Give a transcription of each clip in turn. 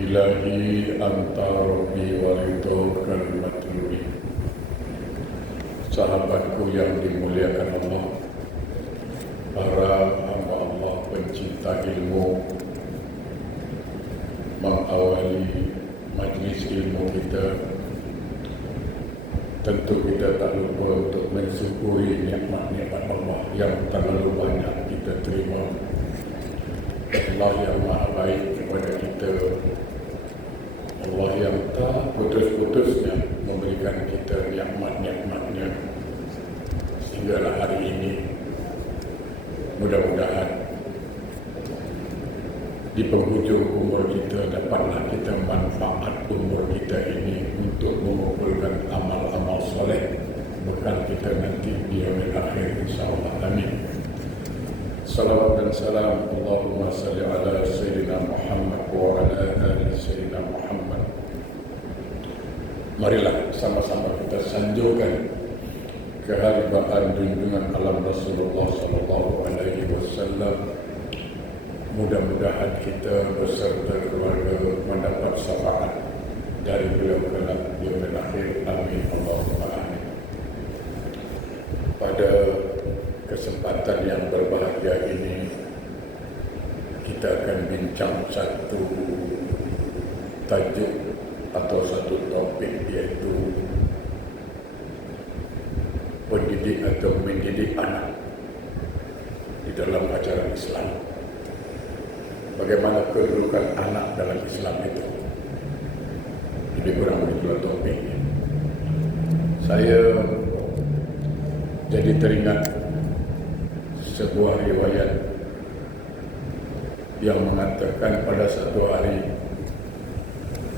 Ilahi anta rabbi waridokal matlubi. Sahabatku yang dimuliakan Allah, para hamba Allah pencinta ilmu, mengawali majlis ilmu kita, tentu kita tak lupa untuk mensyukuri nikmat-nikmat Allah yang terlalu banyak kita terima. Allah yang maha baik kepada kita, Allah yang tak putus-putusnya memberikan kita nikmat-nikmatnya sehinggalah hari ini. Mudah-mudahan di penghujung umur kita dapatlah kita manfaat umur kita ini untuk mengumpulkan amal-amal soleh bekal kita nanti di yaumil akhir, insyaAllah. Amin. Salawat dan salam Allahumma salli ala Sayyidina Muhammad wa ala ali Sayyidina Muhammad. Marilah sama-sama kita sanjurkan keharibaan junjungan alam Rasulullah sallallahu alaihi wasallam. Mudah-mudahan kita beserta keluarga mendapat syafaat dari beliau kelak di yaumil akhir. Amin Allahumma amin. Pada kesempatan yang berbahagia ini, kita akan bincang satu tajuk atau satu topik, iaitu pendidik atau mendidik anak di dalam ajaran Islam. Bagaimana kedudukan anak dalam Islam itu? Lebih kurang begitulah topiknya. Saya jadi teringat sebuah riwayat yang mengatakan pada satu hari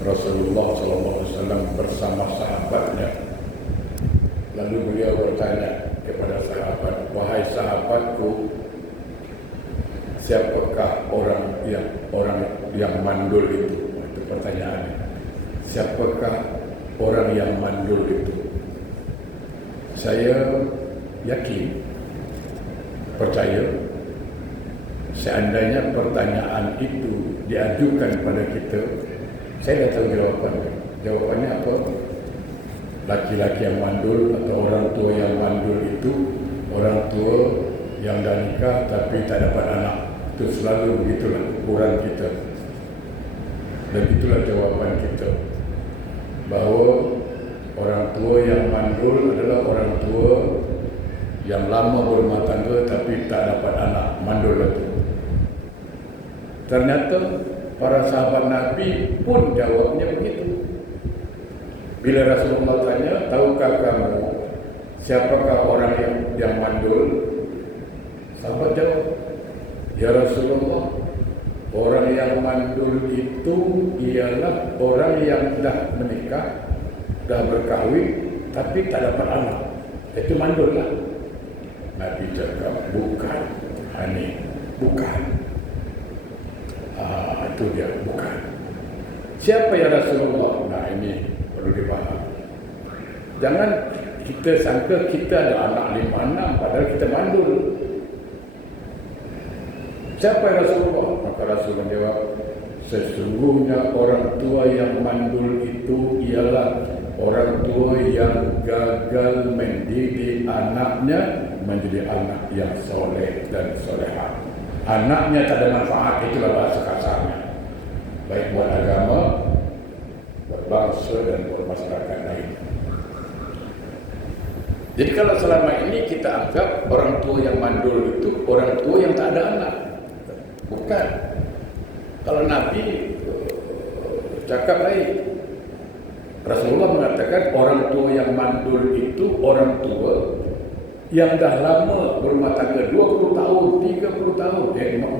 Rasulullah SAW bersama sahabatnya, lalu beliau bertanya kepada sahabat, "Wahai sahabatku, siapakah orang yang mandul itu?" Itu pertanyaannya. Siapakah orang yang mandul itu? Saya yakin, percaya, seandainya pertanyaan itu diajukan pada kita, saya dah tahu jawapannya. Jawapannya apa? Laki-laki yang mandul atau orang tua yang mandul itu orang tua yang dah nikah tapi tak dapat anak. Itu selalu begitulah ukuran kita. Dan itulah jawaban kita, bahawa orang tua yang mandul adalah orang tua yang lama berumah tangga tapi tak dapat anak, mandul itu. Ternyata para sahabat Nabi pun jawabnya begitu. Bila Rasulullah tanya, "Tahukah kamu siapakah orang yang mandul?" Sahabat jawab, "Ya Rasulullah, orang yang mandul itu ialah orang yang dah menikah, dah berkahwin tapi tak dapat anak. Itu mandul lah." Nabi cakap, "Bukan, Hani, bukan. Itu dia, bukan. Siapa ya Rasulullah?" Nah, ini perlu dipaham. Jangan kita sangka kita ada anak 5-6 padahal kita mandul. Siapa ya Rasulullah? Maka Rasulullah jawab, "Sesungguhnya orang tua yang mandul itu ialah orang tua yang gagal mendidik anaknya menjadi anak yang soleh dan solehah. Anaknya tak ada manfaat, itulah bahasa kasarnya, baik buat agama, berbangsa dan bermasyarakat lain." Jadi kalau selama ini kita anggap orang tua yang mandul itu orang tua yang tak ada anak. Bukan. Kalau Nabi cakap lain. Rasulullah mengatakan orang tua yang mandul itu orang tua yang dah lama berumah tangga 20 tahun, 30 tahun.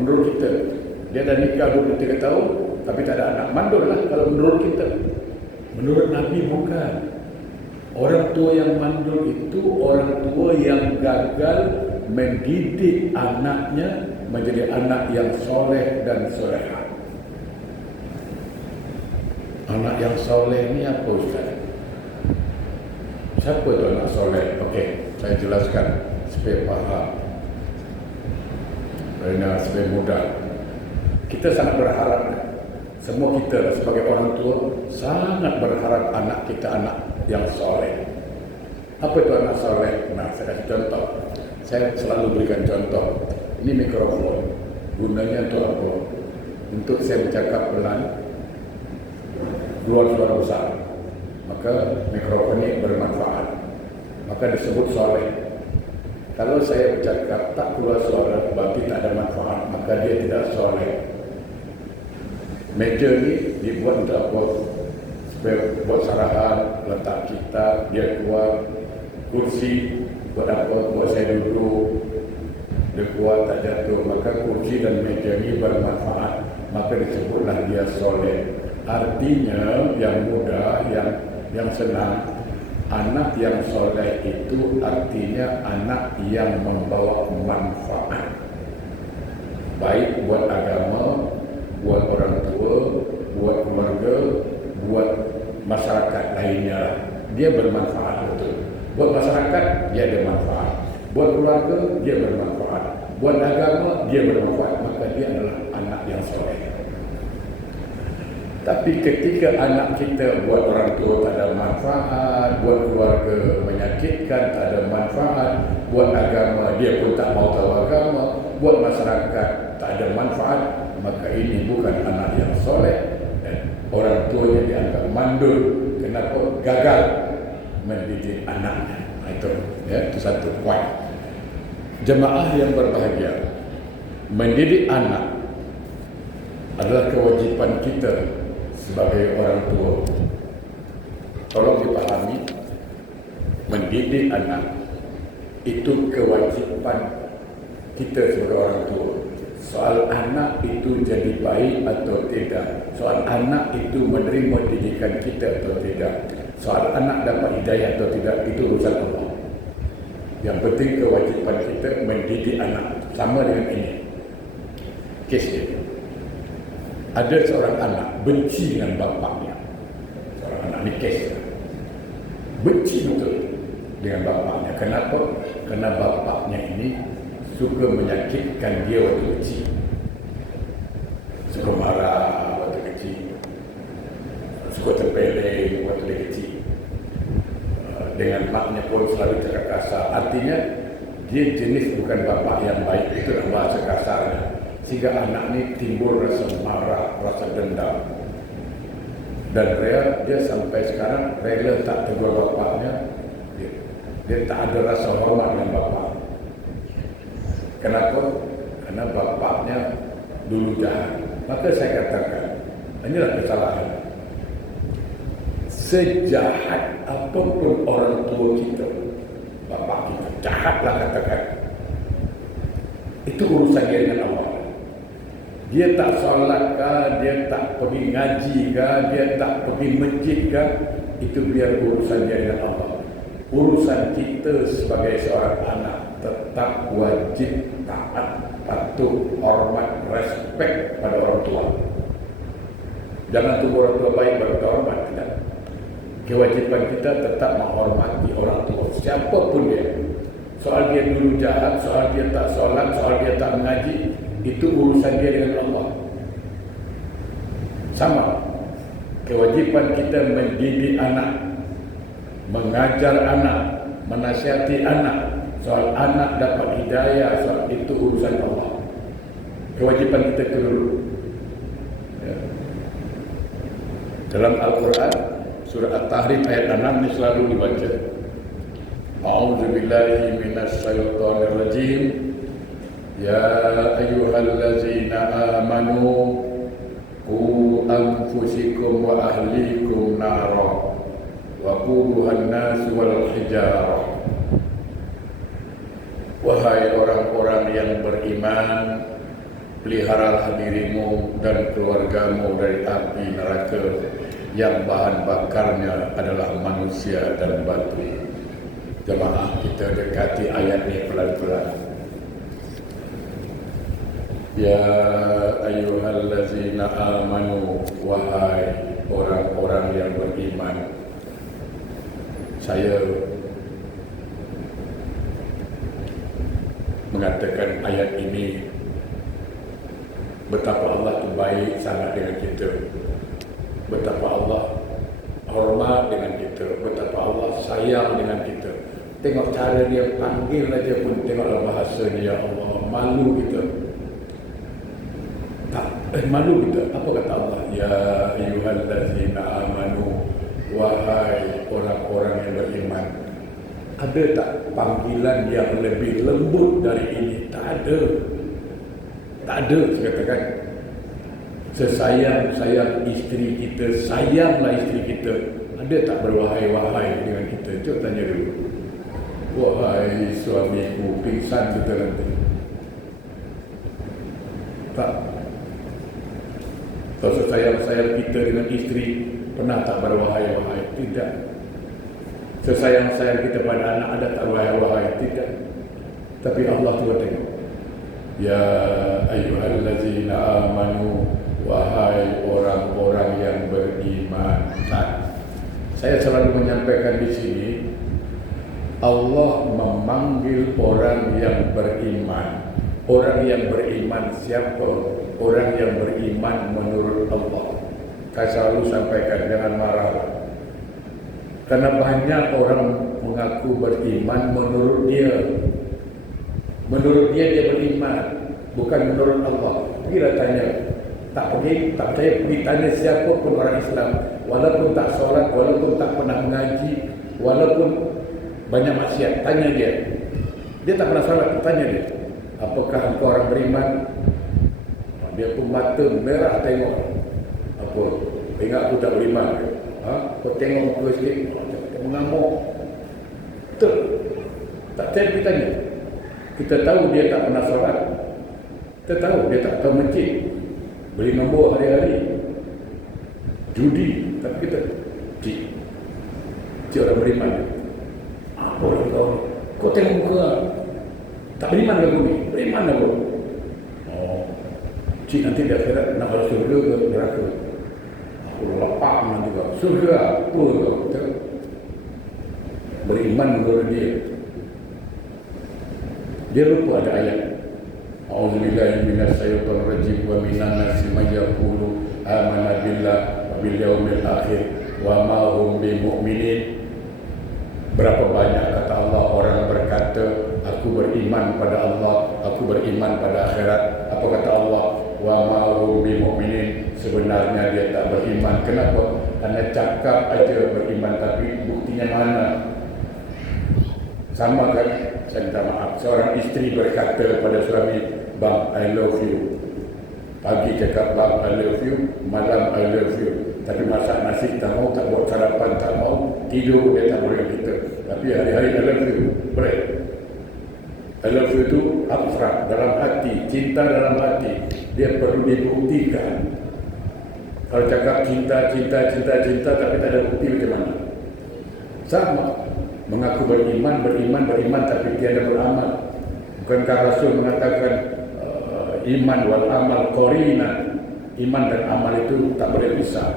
Menurut kita, dia dah nikah 23 tahun tapi tak ada anak, mandul lah kalau menurut kita. Menurut Nabi bukan. Orang tua yang mandul itu orang tua yang gagal mendidik anaknya menjadi anak yang soleh dan solehah. Anak yang soleh ini apa, Ustaz? Siapa itu anak soleh? Okey, saya jelaskan supaya faham, supaya mudah. Kita sangat berharap Semua kita sebagai orang tua sangat berharap anak kita anak yang soleh. Apa itu anak soleh? Nah, saya kasih contoh. Saya selalu berikan contoh. Ini mikrofon. Gunanya untuk apa? Untuk saya bercakap pelan, keluar suara besar. Maka mikrofon ini bermanfaat. Maka disebut soleh. Kalau saya bercakap tak keluar suara, berarti tak ada manfaat, maka dia tidak soleh. Meja ni dibuat untuk apa? Supaya buat sarahan, letak kitab, dia keluar. Kursi buat apa? Buat saya duduk, dia kuat tak jatuh. Maka kursi dan meja ni bermanfaat, maka disebutlah dia soleh. Artinya yang mudah, yang senang, anak yang soleh itu artinya anak yang membawa manfaat, baik buat agama, buat orang tua, buat keluarga, buat masyarakat lainnya. Dia bermanfaat betul. Buat masyarakat, dia ada manfaat. Buat keluarga, dia bermanfaat. Buat agama, dia bermanfaat. Maka dia adalah anak yang soleh. Tapi ketika anak kita buat orang tua tak ada manfaat, buat keluarga menyakitkan tak ada manfaat, buat agama dia pun tak mau tahu agama, buat masyarakat tak ada manfaat, maka ini bukan anak yang soleh dan orang tuanya dianggap mandul. Kenapa? Gagal mendidik anaknya. Itu satu poin. Jemaah yang berbahagia, mendidik anak adalah kewajipan kita sebagai orang tua. Tolong dipahami, mendidik anak itu kewajipan kita sebagai orang tua. Soal anak itu jadi baik atau tidak, soal anak itu menerima didikan kita atau tidak, soal anak dapat hidayah atau tidak, itu urusan Allah. Yang penting kewajipan kita mendidik anak. Sama dengan ini kes dia. Ada seorang anak benci dengan bapaknya. Seorang anak ni kes, benci betul dengan bapaknya. Kenapa? Kerana bapaknya ini suka menyakitkan dia waktu kecil. Suka marah waktu kecil. Suka terpeleng waktu dia kecil. Dengan maknya pun selalu cakap kasar. Artinya dia jenis bukan bapak yang baik. Itu bahasa kasarnya. Sehingga anak ni timbul rasa marah, rasa dendam. Dan dia sampai sekarang rela tak tegur bapaknya. Dia tak ada rasa hormat dengan bapak. Kenapa? Karena bapaknya dulu jahat. Maka saya katakan, inilah kesalahan. Sejahat apapun orang tua kita, bapak kita, jahatlah katakan, itu urusan dia dengan Allah. Dia tak solat kah, dia tak pergi ngaji kah, dia tak pergi masjid kah, itu biar urusan dia dengan Allah. Urusan kita sebagai seorang anak tetap wajib taat, patuh, hormat, respek pada orang tua. Jangan tunggu orang tua baik baru kita hormat, tidak. Kewajiban kita tetap menghormati orang tua, siapapun dia. Soal dia dulu jahat, soal dia tak solat, soal dia tak mengaji, itu urusan dia dengan Allah. Sama, kewajipan kita mendidik anak, mengajar anak, menasihati anak. Soal anak dapat hidayah, soal itu urusan Allah. Kewajipan kita itu dulu. Ya. Dalam Al-Quran, surah At-Tahrim ayat 6 ini selalu dibaca. A'udzubillahi minasyaitonirrajim. Ya ayyuhallazina amanu qu anfusikum wa ahlikum nara wa quduhan nas wal hijarah. Wahai orang-orang yang beriman, peliharalah dirimu dan keluargamu dari api neraka yang bahan bakarnya adalah manusia dan batu. Jemaah, kita dekati ayat ini pelan-pelan. Ya ayyuhallazina amanu, wahai orang-orang yang beriman. Saya mengatakan ayat ini betapa Allah itu baik sangat dengan kita, betapa Allah hormat dengan kita, betapa Allah sayang dengan kita. Tengok cara dia panggil aja pun, tengoklah bahasa dia, ya Allah, malu kita. Malu kita. Apa kata Allah? Ya ayyuhallazina amanu, wahai orang-orang yang beriman. Ada tak panggilan yang lebih lembut dari ini? Tak ada. Tak ada, saya katakan. Sesayang-sayang isteri kita, sayanglah isteri kita. Ada tak berwahai-wahai dengan kita? Coba tanya dulu. Wahai suamiku, pingsan kita nanti. Tak. Kalau sesayang-sayang kita dengan isteri, pernah tak berwahai-wahai? Tidak. Sesayang-sayang kita pada anak, ada tak berwahai-wahai? Tidak. Tapi Allah Tuhan tengok. Ya ayyuhallazina amanu, wahai orang-orang yang beriman. Nah, saya selalu menyampaikan di sini, Allah memanggil orang yang beriman. Orang yang beriman siapa? Orang yang beriman menurut Allah. Saya selalu sampaikan, jangan marah. Karena banyak orang mengaku beriman menurut dia. Menurut dia beriman, bukan menurut Allah. Pergilah tanya. Tak pergi tanya siapa pun orang Islam, walaupun tak solat, walaupun tak pernah mengaji, walaupun banyak maksiat, tanya dia. Dia tak pernah solat, tanya dia, apakah engkau orang beriman? Dia pun mata merah tengok. Apa? Ingat aku tak beriman ke? Kau tengok muka sikit, dia mengamuk. Betul? Tak pergi tanya. Kita tahu dia tak pernah solat. Kita tahu dia tak tahu masjid, beli nombor hari-hari, judi. Tapi kita cik orang beriman. Apa kau tengok muka, tak beriman ke bumi? Beriman ke bumi? Oh, cik nanti dia akhirat nak masuk surga ke neraka? Aku lepak nanti juga surga apa kau? Beriman menurut dia lupa ada ayat. A'udzubillahi minasyaitonir rajim wa minan nasi may yaqulu amanna billahi wa bil yaumil akhir wa ma hum bimumin. Berapa banyak kata Allah orang berkata, aku beriman pada Allah, aku beriman pada akhirat. Apa kata Allah? Wa ma hum bimumin. Sebenarnya dia tak beriman. Kenapa? Karena cakap aja beriman tapi buktinya mana? Sama kan? Saya minta maaf, seorang isteri berkata kepada suami, bang, I love you. Pagi cakap, bang, I love you. Malam, I love you. Tapi masak nasi tak mau, tak buat sarapan tak mau, tidur dia tak boleh kita. Tapi hari-hari I love you, boleh. I love you itu abstrak, dalam hati, cinta dalam hati. Dia perlu dibuktikan. Kalau cakap cinta tapi tak ada bukti, macam mana? Sama. Mengaku beriman tapi tiada beramal. Bukankah Rasul mengatakan iman wal amal qarina, iman dan amal itu tak boleh pisah.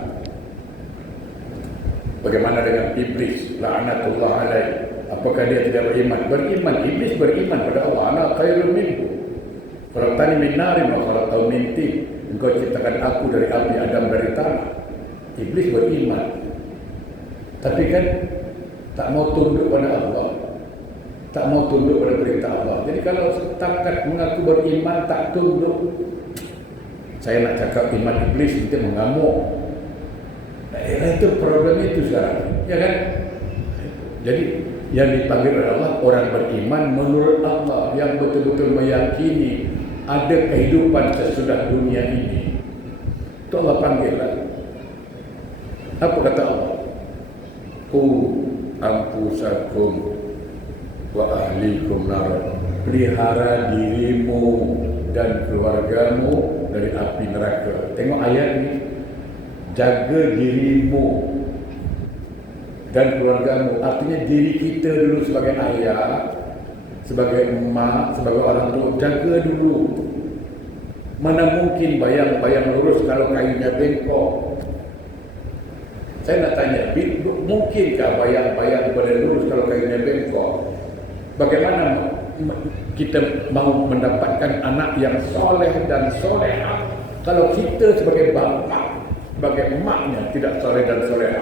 Bagaimana dengan iblis, la'natullah alaih? Apakah dia tidak beriman? Beriman, iblis beriman pada Allah. Ana khairun minhu. Khalaqtani min narin wa khalaqtahu min tin. Engkau ciptakan aku dari api, Adam dari tanah. Iblis beriman. Tapi kan tak mau tunduk pada Allah, tak mau tunduk pada perintah Allah. Jadi kalau setakat mengaku beriman tak tunduk, saya nak cakap iman iblis nanti mengamuk. Itu problem itu sekarang, ya kan? Jadi yang dipanggil oleh Allah orang beriman menurut Allah, yang betul-betul meyakini ada kehidupan sesudah dunia ini. Itu Allah panggillah. Apa kata Allah? Ampusakum wa ahlikum nar. Pelihara dirimu dan keluargamu dari api neraka. Tengok ayat ni. Jaga dirimu dan keluargamu. Artinya diri kita dulu sebagai ayah, sebagai emak, sebagai orang tua, jaga dulu. Mana mungkin bayang-bayang lurus kalau kayunya bengkok. Saya nak tanya, mungkinkah bayang-bayang boleh lurus kalau kayunya bengkok? Bagaimana kita mau mendapatkan anak yang soleh dan solehah Kalau kita sebagai bapa, sebagai emaknya tidak soleh dan soleha,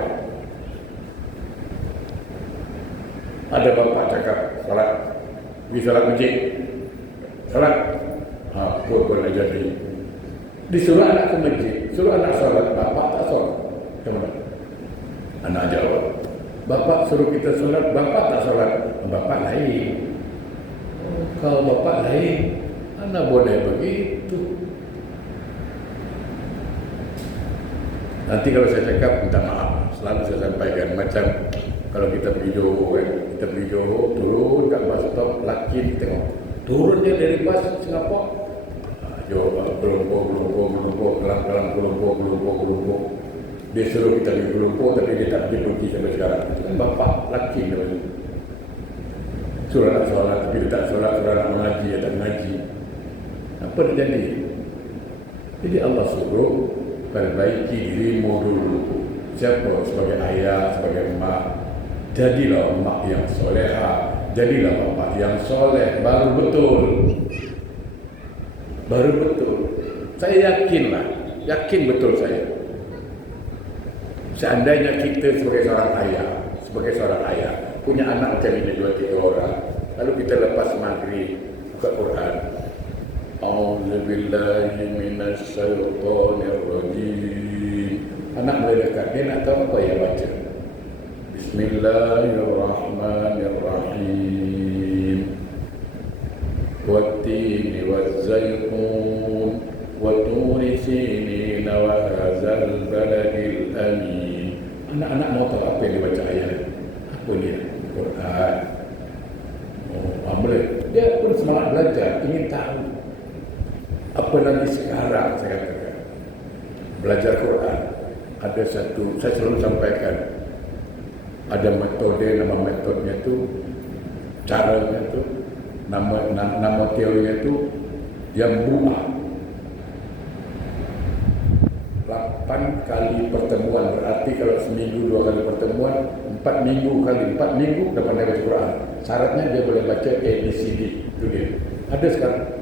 ada bapa cakap salat, pergi salat masjid, salat, apa boleh jadi? Disuruh anak ke masjid, suruh anak salat, bapa tak solat, macam mana? Anak jawab, bapa suruh kita solat, bapa tak solat, bapa lain. Kalau bapa lain, anak boleh begitu. Nanti kalau saya cakap, minta maaf. Selalu saya sampaikan, macam kalau kita pergi Johor, kita pergi Johor, turun kat bus stop, laki tengok. Turun dia dari bus Singapura, Johor, Kelompok, Kelompok. Dia suruh kita pergi Kelompok, tapi dia tak pergi sampai sekarang. Itu kan bapak laki dia. Suruh anak solat, tapi dia tak solat, suruh anak mengaji, dia tak mengaji. Apa terjadi? Jadi Allah suruh perbaiki dirimu dulu. Siapa? Sebagai ayah, sebagai emak. Jadilah emak yang soleha, jadilah bapak yang soleh. Baru betul. Saya yakin betul saya. Seandainya kita sebagai seorang ayah, punya anak macam ini 2-3 orang, lalu kita lepas maghrib buka Quran, A'udzubillahi minasyaitonirrajim. Anak mulai dekat, dia nak tahu apa yang baca. Bismillahirrahmanirrahim. Wattini wazzaitun wa turi sinin wa hadzal baladil amin. Anak-anak mau tahu apa yang dibaca ayat. Apa dia? Quran. Boleh. Dia pun semangat belajar, ingin tahu. Apa lagi sekarang saya katakan, belajar Quran ada satu, saya selalu sampaikan, ada nama metodenya tu, caranya tu, nama teorinya tu Jambu'ah. 8 kali pertemuan, berarti kalau seminggu 2 kali pertemuan, 4 minggu kali 4 minggu dah pandai baca Quran. Syaratnya dia boleh baca ABCD. Itu dia. Ada sekarang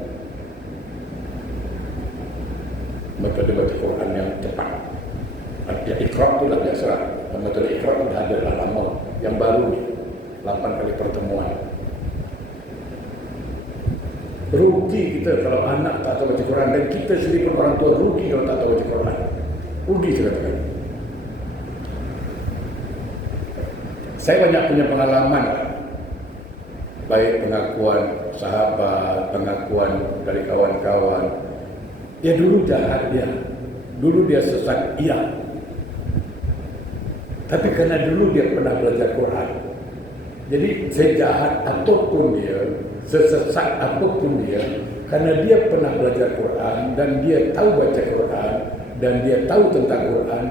metode baca Quran yang cepat. Ya, Iqra' tu lah biasa. Metode Iqra' tu dah ada lah lama. Yang baru ni 8 kali pertemuan. Rugi kita kalau anak tak tahu baca Quran, dan kita sendiri pun orang tua rugi kalau tak tahu baca Quran. Rugi saya katakan. Saya banyak punya pengalaman, baik pengakuan sahabat, pengakuan dari kawan-kawan. Ya dulu jahat dia, dulu dia sesat, iya. Tapi karena dulu dia pernah belajar Quran, jadi sejahat apapun dia, sesesat apapun dia, karena dia pernah belajar Quran dan dia tahu baca Quran dan dia tahu tentang Quran,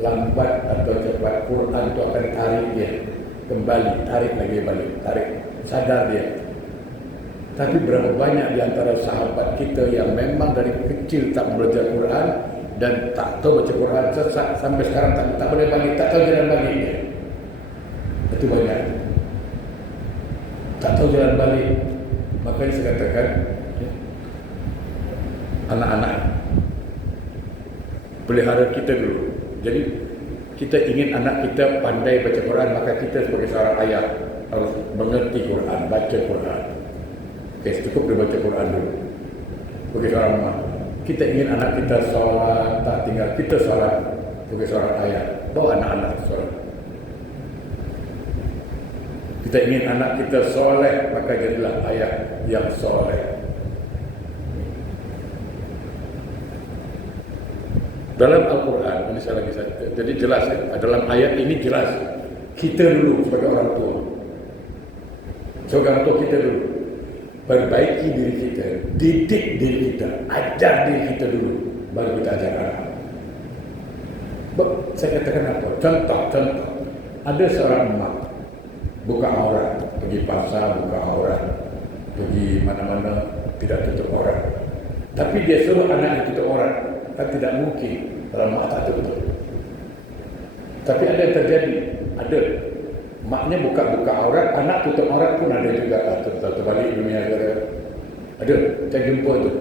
lambat atau cepat Quran itu akan tarik dia kembali, tarik lagi balik, tarik, sadar dia. Tapi berapa banyak di antara sahabat kita yang memang dari kecil tak belajar Quran dan tak tahu baca Quran, sesat sampai sekarang tak boleh balik, tak tahu jalan baliknya. Itu banyak. Tak tahu jalan balik. Makanya saya katakan, anak-anak pelihara kita dulu. Jadi kita ingin anak kita pandai baca Quran, maka kita sebagai seorang ayah harus mengerti Quran, baca Quran. Cukup dia baca Quran dulu. Sebagai seorang mak, kita ingin anak kita solat, tak tinggal kita solat. Sebagai seorang ayah, bawa anak-anak solat. Kita ingin anak kita soleh, maka jadilah ayah yang soleh. Dalam Al-Quran, ini saya lagi jadi jelas ya, dalam ayat ini jelas, kita dulu sebagai orang tua, sebagai orang tua kita dulu, perbaiki diri kita, didik diri kita, ajar diri kita dulu, baru kita ajar anak. Saya katakan apa? Contoh, ada seorang emak buka aurat, pergi pasar buka aurat, pergi mana-mana tidak tutup aurat, tapi dia suruh anaknya tutup aurat, kan tidak mungkin kalau mak tak tutup. Tapi ada yang terjadi, ada maknya buka aurat, anak tutup aurat pun ada juga. Terbalik dunia ada, saya jumpa tu.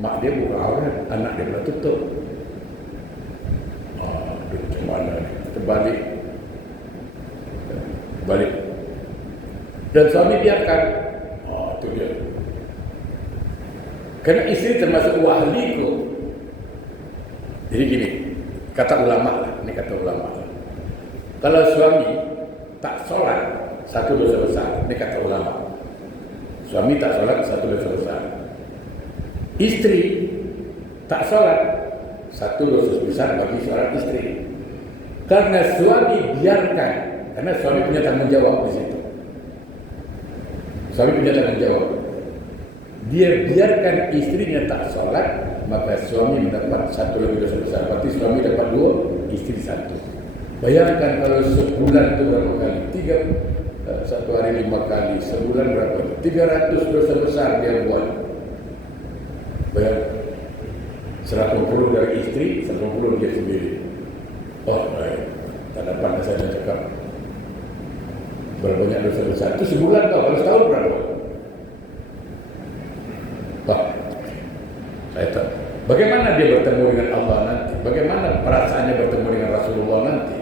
mak dia buka aurat, anak dia pula tutup. Macam mana ni? Terbalik. Dan suami biarkan. Itu dia. Kerana isteri termasuk wahliku. Jadi gini, kata ulama lah, ini kata ulama lah. Kalau suami tak solat, satu dosa besar, ini kata ulama. Suami tak solat, satu dosa besar. Isteri tak solat, satu dosa besar bagi seorang isteri. Karena suami biarkan, karena suami punya tanggung jawab di situ. Suami punya tanggung jawab. Dia biarkan istrinya tak solat, maka suami mendapat satu lebih dosa besar. Berarti suami dapat 2, istri 1. Bayangkan kalau sebulan itu berapa kali? 1 hari 5 kali, sebulan berapa? 300 dosa besar dia buat. Bayangkan 180 dari istri, 180 dia sendiri. Baik. Tak dapat saya cakap berapa banyak dosa besar. Itu sebulan tau, kalau setahun berapa? Saya tahu. Bagaimana dia bertemu dengan Allah nanti? Bagaimana perasaannya bertemu dengan Rasulullah nanti?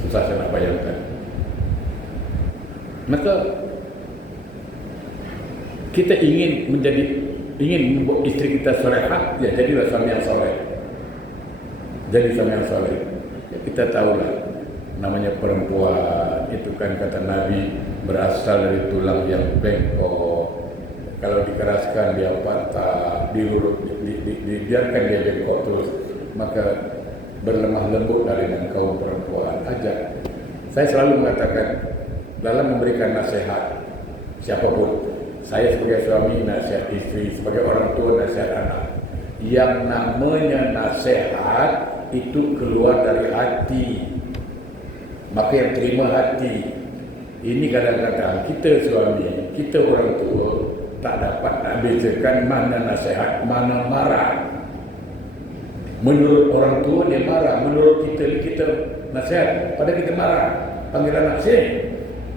Susah saya nak bayangkan. Maka kita ingin membuat istri kita solehah, ya jadilah suami yang soleh. Jadi suami yang soleh. Ya, kita tahulah namanya perempuan itu kan kata Nabi berasal dari tulang yang bengkok. Kalau dikeraskan dia patah, dibiarkan dia bengkok terus, maka berlemah lembut dari kaum perempuan. Ajak. Saya selalu mengatakan dalam memberikan nasihat siapapun, saya sebagai suami nasihat istri, sebagai orang tua nasihat anak. Yang namanya nasihat itu keluar dari hati, maka yang terima hati. Ini kadang-kadang kita suami, kita orang tua tak dapat nak bezakan mana nasihat, mana marah. Menurut orang tua dia marah, menurut kita nasihat, pada kita marah. Panggil anak, sini,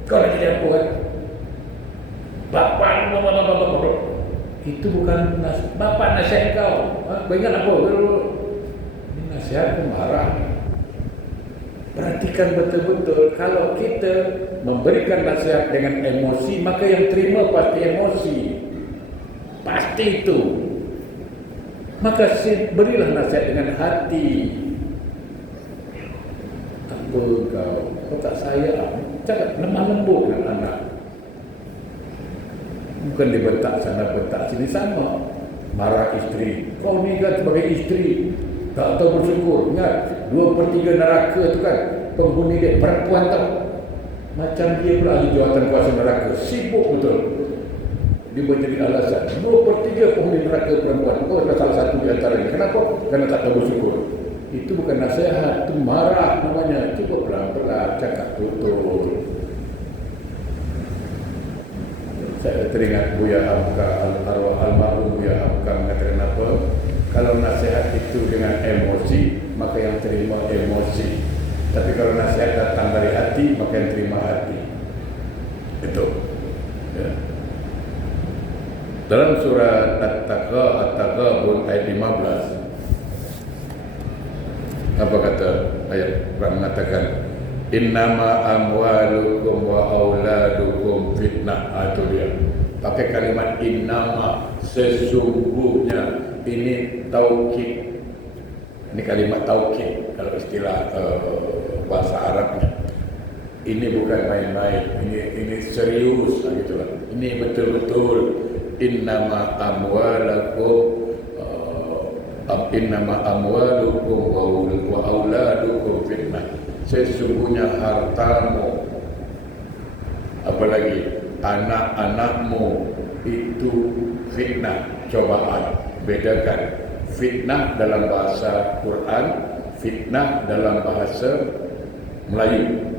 kau nak jadi apa kan? Bapak. Itu bukan bapak nasihat kau. Kau ingat apa? Ini nasihat tu marah. Perhatikan betul-betul, kalau kita memberikan nasihat dengan emosi, maka yang terima pasti emosi. Pasti itu. Maka berilah nasihat dengan hati. Apa kau tak sayang? Cakap lemah lembut dengan anak. Bukan dibentak sana, bentak sini, sama. Marah isteri. Kau ni kan sebagai isteri tak tahu bersyukur. Ingat 2/3 neraka tu kan penghuni dia perempuan tau. Macam dia pula ahli jawatan kuasa neraka. Sibuk betul. Dia menjadi alasan 2/3 penghuni neraka perempuan. Kau adalah salah satu di antaranya. Kenapa? Kerana tak tahu bersyukur. Itu bukan nasihat, itu marah namanya. Cuba pelan-pelan cakap betul. Saya teringat Buya Hamka, arwah almarhum Buya Hamka mengatakan apa? Kalau nasihat itu dengan emosi, maka yang terima emosi. Tapi kalau nasihat datang dari hati, maka yang terima hati. Itu. Ya. Dalam surah At-Taghabun ayat 15, apa kata ayat mengatakan? Innama amwalukum wa auladukum fitnah. Itu dia. Pakai kalimat innama, sesungguhnya. Ini taukid. Ini kalimat taukid kalau istilah bahasa Arabnya. Ini bukan main-main. Ini serius gitulah. Ini betul-betul innama amwalakum wa auladukum fitnah. Sesungguhnya hartamu, apalagi anak-anakmu itu fitnah, cobaan. Bedakan fitnah dalam bahasa Quran, fitnah dalam bahasa Melayu.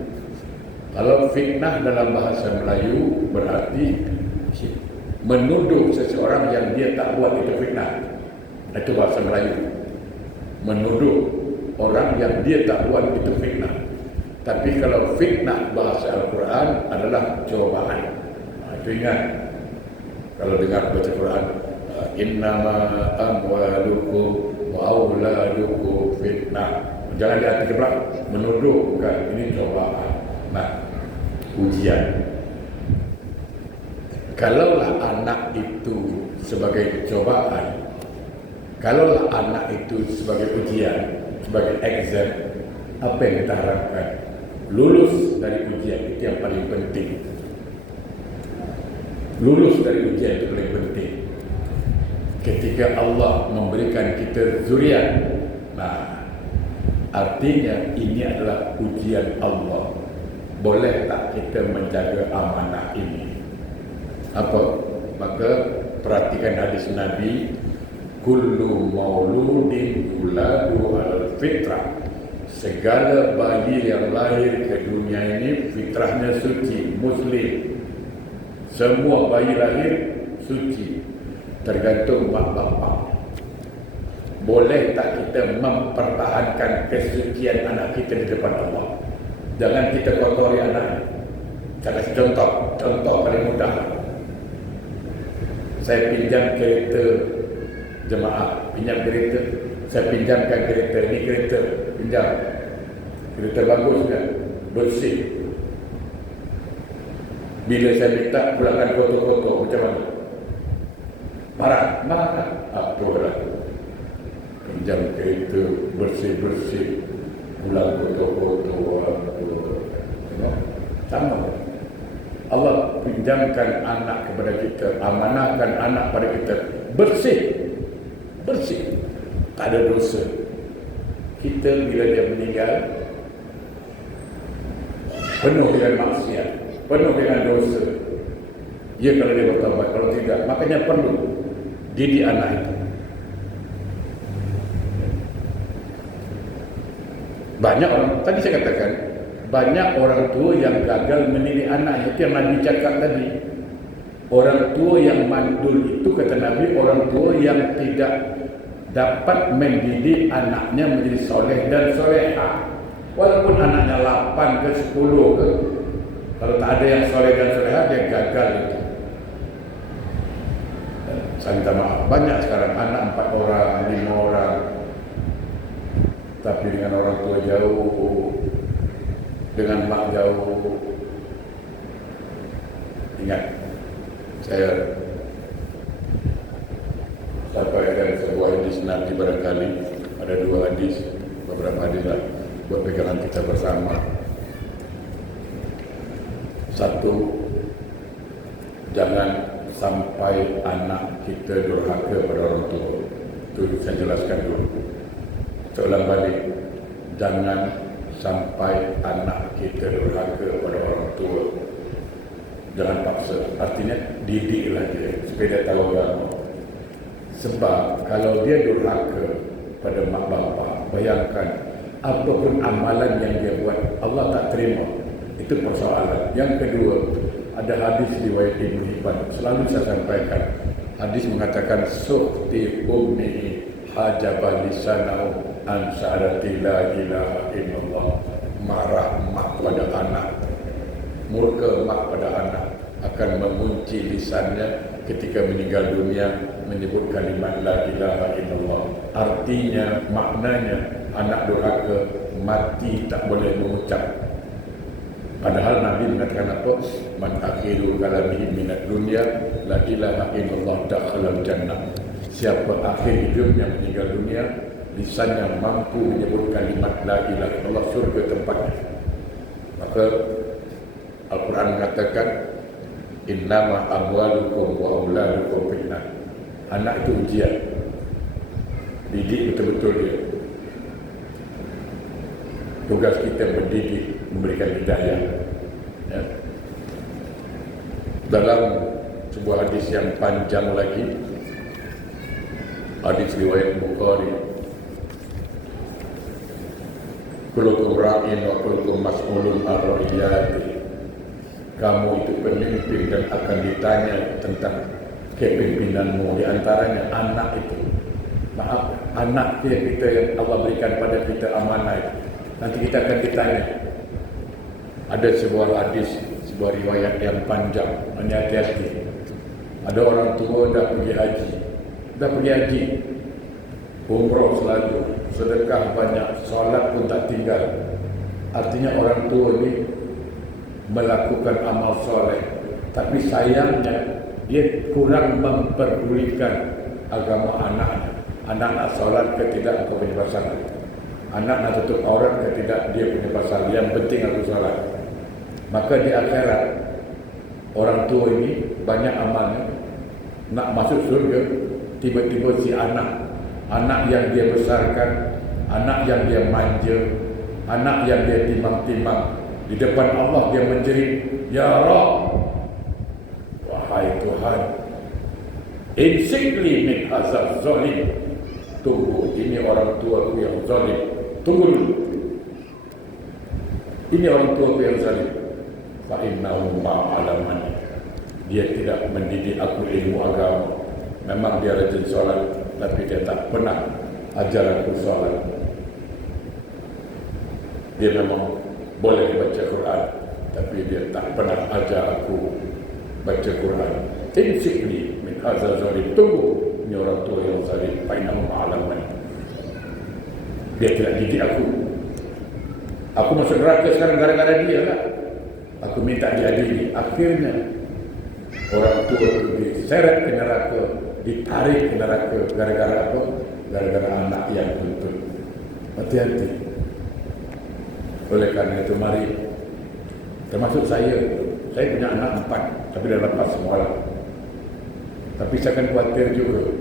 Kalau fitnah dalam bahasa Melayu berarti menuduh seseorang yang dia tak buat itu fitnah. Itu bahasa Melayu. Menuduh orang yang dia tak buat itu fitnah. Tapi kalau fitnah bahasa Al-Quran adalah cobaan. Itu ingat. Kalau dengar baca Quran, innama amwalukum wa auladukum fitnah. Jangan diartikan pula menuduh, bukan. Ini cobaan. Nah, ujian. Kalaulah anak itu sebagai cobaan, kalaulah anak itu sebagai ujian, sebagai exam, apa yang kita harapkan? Lulus dari ujian, itu yang paling penting. Lulus dari ujian itu paling penting. Ketika Allah memberikan kita zuriat, nah, artinya ini adalah ujian Allah. Boleh tak kita menjaga amanah ini? Apa? Maka perhatikan hadis Nabi, kullu mauludin yuladu alal fitrah. Segala bayi yang lahir ke dunia ini fitrahnya suci, muslim. Semua bayi lahir suci, tergantung mak bapak. Boleh tak kita mempertahankan kesucian anak kita di depan Allah? Jangan kita kotori anak. Saya kasih contoh paling mudah. Saya pinjam kereta jemaah, pinjam kereta, saya pinjamkan kereta, ini kereta, pinjam. Kereta bagus kan? Bersih. Bila saya minta pulangkan foto-foto, macam mana? Marah. Apalah. Pinjam kereta, bersih-bersih, pulang foto-foto, sama. Allah pinjamkan anak kepada kita, amanahkan anak pada kita, bersih, tak ada dosa. Kita bila dia meninggal penuh dengan maksiat, penuh dengan dosa. Ya, kalau dia bertaubat, kalau tidak, makanya perlu didik anak itu. Banyak orang, tadi saya katakan, banyak orang tua yang gagal mendidik anak. Itu yang Nabi cakap tadi. Orang tua yang mandul itu, kata Nabi, orang tua yang tidak dapat mendidik anaknya menjadi soleh dan soleha. Walaupun anaknya 8 ke 10 ke, kalau tak ada yang soleh dan soleha, dia gagal itu. Saya minta maaf, banyak sekarang anak 4 orang, 5 orang, tapi dengan orang tua jauh, dengan mak jauh. Ingat, saya sampaikan sebuah hadis Nabi barangkali, ada 2 hadis, beberapa hadis lah, buat pegangan kita bersama. 1, jangan sampai anak kita durhaka pada orang tua. Itu saya jelaskan dulu. Saya ulang balik, jangan sampai anak kita durhaka pada orang tua. Jangan paksa. Artinya didiklah dia supaya dia tahu agama. Sebab kalau dia durhaka pada mak bapak, bayangkan apapun amalan yang dia buat, Allah tak terima. Itu persoalan. Yang kedua, ada hadis riwayat Ibnu Hibban, selalu saya sampaikan. Hadis mengatakan suhti ummi hajaba lisanahu an syahadati la ilaha illallah. Marah mak pada anak, murka mak pada anak, akan mengunci lisannya ketika meninggal dunia menyebut kalimat la ilaha illallah. Artinya, maknanya anak durhaka mati tak boleh mengucap. Padahal Nabi mengatakan apa? Man akhiru kalamihi minat dunia la ilaha illallah dakhalal jannah. Siapa akhir hidupnya meninggal dunia, lisannya mampu menyebut kalimat la ilaha illallah, surga tempatnya. Maka Al-Quran mengatakan innama amwalukum wa auladukum fitnah. Anak itu ujian. Didik betul-betul dia. Tugas kita mendidik, memberikan hidayah. Ya. Dalam sebuah hadis yang panjang lagi, hadis riwayat Bukhari, kullukum ra'in wa kullukum mas'ulun an ra'iyati. Kamu itu pemimpin dan akan ditanya tentang kepemimpinanmu. Di antaranya anak itu. Maaf, anak kita yang Allah berikan pada kita amanah itu. Nanti kita akan ditanya. Ada sebuah hadis, sebuah riwayat yang panjang, hati-hati. Ada orang tua dah pergi haji, dah pergi haji, umrah selalu, sedekah banyak, solat pun tak tinggal. Artinya orang tua ni melakukan amal soleh, tapi sayangnya dia kurang memperdulikan agama anaknya. Anak nak solat ke tidak, aku punya pasal. Anak nak tutup aurat ke tidak, dia punya pasal. Yang penting aku solat. Maka di akhirat, orang tua ini banyak amalnya, nak masuk surga, tiba-tiba si anak yang dia besarkan, anak yang dia manja, anak yang dia timbang-timbang, di depan Allah dia menjerit, "Ya Rabb, wahai Tuhan, insikli min hazal zalim." Tunggu, ini orang tuaku yang zalim. Tunggu dulu. Ini orang tuaku yang zalim. Fa innahu ma'alamani. Dia tidak mendidik aku ilmu agama. Memang dia rajin solat, tapi dia tak pernah ajar aku solat. Dia memang boleh baca Quran, tapi dia tak pernah ajar aku baca Quran. Insikli min hazal zalim. Tunggu, ini orang tua yang zalim. Fa innahu ma'alamani. Dia tidak didik aku. Aku masuk neraka sekarang gara-gara dia lah. Aku minta dia didik. Akhirnya orang tua itu diseret ke neraka, ditarik ke neraka. Gara-gara apa? Gara-gara anak yang tuntut. Hati-hati. Oleh kerana itu mari, termasuk saya punya anak 4, tapi dah lepas semua lah. Tapi saya akan khawatir juga,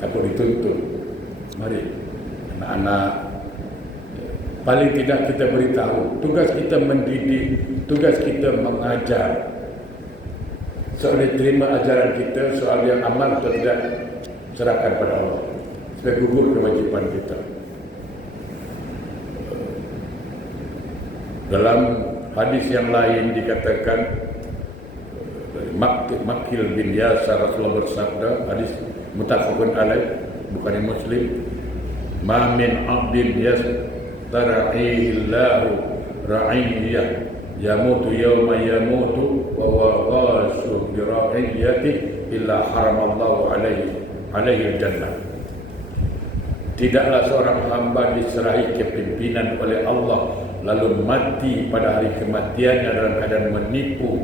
takut dituntut. Mari anak-anak, paling tidak kita beritahu, tugas kita mendidik, tugas kita mengajar. Soal diterima ajaran kita, soal yang amal atau tidak, serahkan pada Allah. Supaya gugur kewajipan kita. Dalam hadis yang lain dikatakan, Makil bin Yasar Rasulullah bersabda, hadis muttafaqun alaih, Bukhari Muslim, "Ma min 'abdin yastara'illahu ra'iyyah yamutu yawma yamutu wa huwa ghasu bi ra'iyyati illa haramallahu alaihi al-jannah." Tidaklah seorang hamba diserahi kepimpinan oleh Allah lalu mati pada hari kematiannya dalam keadaan menipu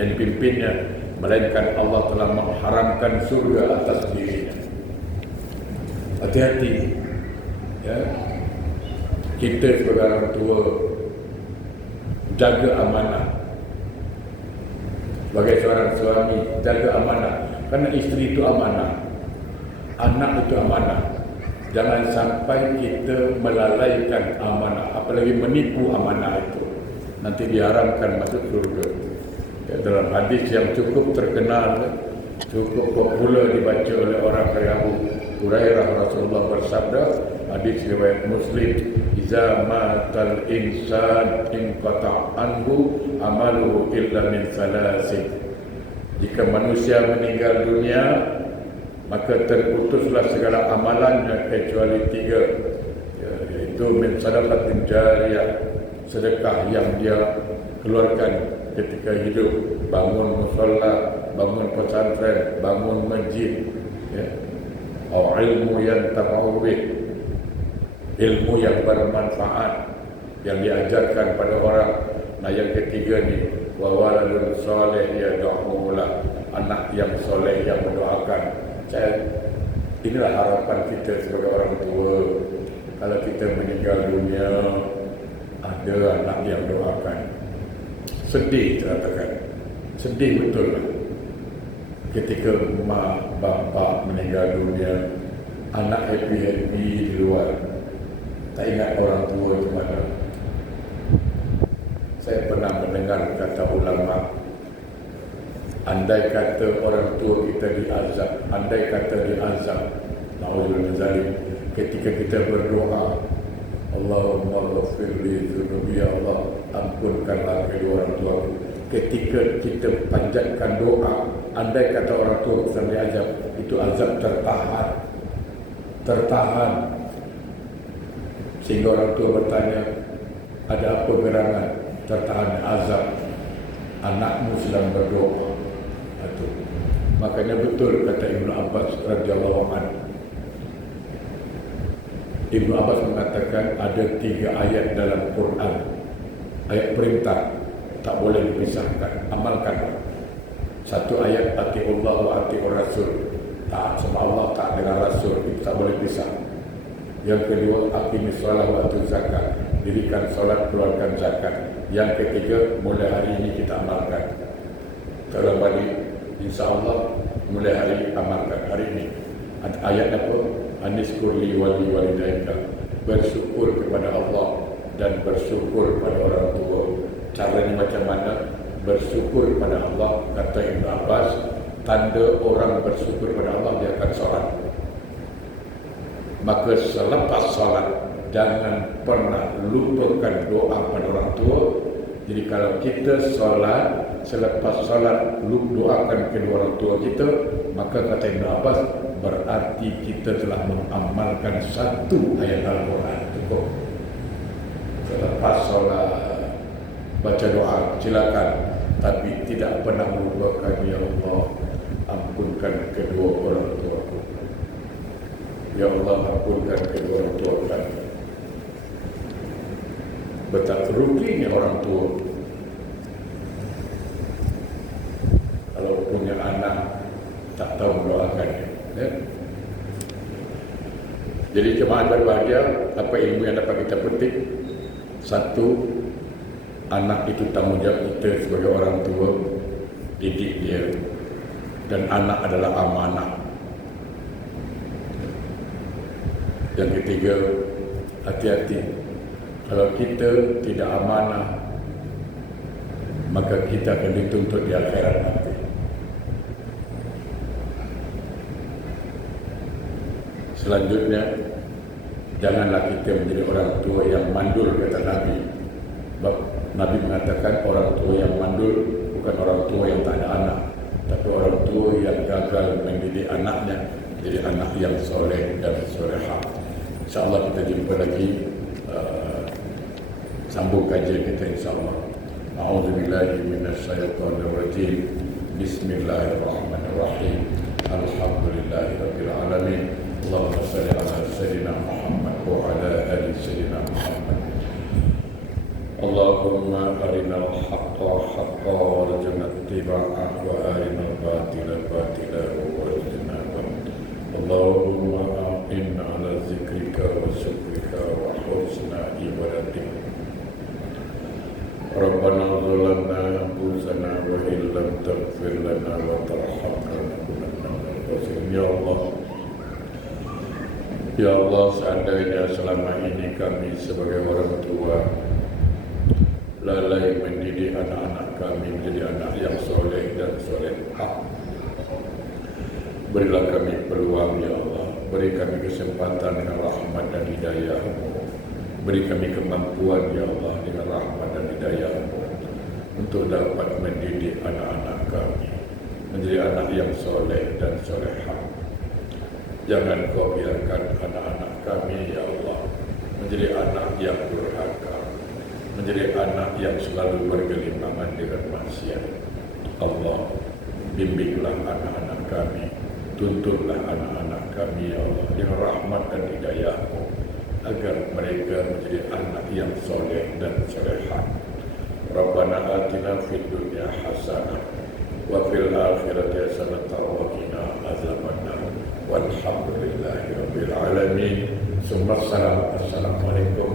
yang dipimpinnya, melainkan Allah telah mengharamkan surga atas dirinya. Hati-hati, ya. Kita sebagai orang tua jaga amanah. Sebagai seorang suami jaga amanah, karena isteri itu amanah, anak itu amanah. Jangan sampai kita melalaikan amanah, apalagi menipu amanah itu. Nanti diharamkan masuk surga. Ya, dalam hadis yang cukup terkenal, cukup popular dibaca oleh orang dari Abu Hurairah, Rasulullah bersabda, hadis riwayat Muslim, "Iza matal insan inqata anhu amaluhu illa min salasin." Jika manusia meninggal dunia, maka terputuslah segala amalannya kecuali 3, yaitu min sadaqatin jariyah, sedekah yang dia keluarkan ketika hidup, bangun musalla, bangun pesantren, bangun masjid, ya. Atau ilmu yang tafawwid, ilmu yang bermanfaat yang diajarkan pada orang. Nah, yang ketiga ni, wa waladun saleh yad'u lah, anak yang soleh yang mendoakan. Inilah harapan kita sebagai orang tua. Kalau kita meninggal dunia, ada anak yang doakan. Sedih, terkatakan sedih betul lah ketika mak bapa meninggal dunia, anak happy di luar, tak ingat orang tua itu mana. Saya pernah mendengar kata ulama, andai kata orang tua kita diazab, andai kata diazab, na'udzubillah min zalik, ketika kita berdoa, Allahumma ghafir li dhunubi, ya Allah, ampunkanlah kedua orang tuaku. Ketika kita panjatkan doa, andai kata orang tua kita diazab, itu azab tertahan. Sehingga orang tua bertanya, ada apa gerangan tertahan azab? Anakmu sedang berdoa. Itu Makanya betul kata Ibnu Abbas radhiyallahu anhu. Ibnu Abbas mengatakan ada 3 ayat dalam Quran, ayat perintah tak boleh dipisahkan, amalkan. Satu ayat atiullah wa atiur rasul, taat sama Allah, taat dengan Rasul, itu tak boleh pisah. Yang kedua, aqimis shalah wa atuz zakat, dirikan solat, keluarkan zakat. Yang ketiga, mulai hari ini kita amalkan. Kalau balik, insya-Allah mulai hari amalkan hari ini. Ada ayat apa? Aniskurli wali walidaika, bersyukur kepada Allah dan bersyukur pada orang tua. Caranya macam mana? Bersyukur pada Allah, kata Ibn Abbas, tanda orang bersyukur pada Allah dia akan solat. Maka selepas solat jangan pernah lupakan doa pada orang tua. Jadi kalau kita solat, selepas solat doakan kedua orang tua kita, maka kata Ibn Abbas berarti kita telah mengamalkan satu ayat Al-Quran. Cukup. Selepas solat baca doa, silakan, tapi tidak pernah melupakan, ya Allah ampunkan kedua orang tuaku, ya Allah ampunkan kedua orang tua kami. Betapa ruginya orang tua kalau punya anak tak tahu mendoakannya, ya? Jadi jemaah berbahagia, apa ilmu yang dapat kita petik? Satu, anak itu tanggungjawab kita sebagai orang tua, didik dia. Dan anak adalah amanah. Yang ketiga, hati-hati. Kalau kita tidak amanah, maka kita akan dituntut di akhirat nanti. Selanjutnya, janganlah kita menjadi orang tua yang mandul, kata Nabi. Sebab Nabi mengatakan orang tua yang mandul bukan orang tua yang tak ada anak, tapi orang tua yang gagal mendidik anaknya jadi anak yang soleh dan solehah. InsyaAllah kita jumpa lagi, sambung kajian kita insyaAllah. A'udzubillahi minasyaitonirrajim. Bismillahirrahmanirrahim. Alhamdulillahirabbil alamin. Allahumma shalli ala sayyidina Muhammad wa ala ali sayyidina Muhammad. Allahumma arinal haqqa haqqa warzuqna ittiba'ah wa arinal batila batila warzuqna ijtinabah. Allahumma a'inna ala zikrika wa syukrika wa husna ibadatik. Rabbana zalamna anfusana wa illam taghfir lana wa tarhamna lanakunanna minal khasirin. Ya Allah, ya Allah, seandainya selama ini kami sebagai orang tua lalai mendidik anak-anak kami menjadi anak yang soleh dan solehah, berilah kami peluang, ya Allah. Beri kami kesempatan dengan rahmat dan hidayah-Mu. Beri kami kemampuan, ya Allah, dengan rahmat dan hidayah-Mu untuk dapat mendidik anak-anak kami menjadi anak yang soleh dan solehah. Jangan Kau biarkan anak-anak kami, ya Allah, menjadi anak yang durhaka, menjadi anak yang selalu bergelimpangan dengan maksiat. Allah, bimbinglah anak-anak kami, tuntunlah anak-anak kami, ya Allah, dengan rahmat dan hidayah-Mu, agar mereka menjadi anak yang soleh dan solehah. Rabbana atina fid dunya hasanah wa fil akhirati hasanah wa qina azabannar. Walhamdulillahi rabbil alamin. Assalamualaikum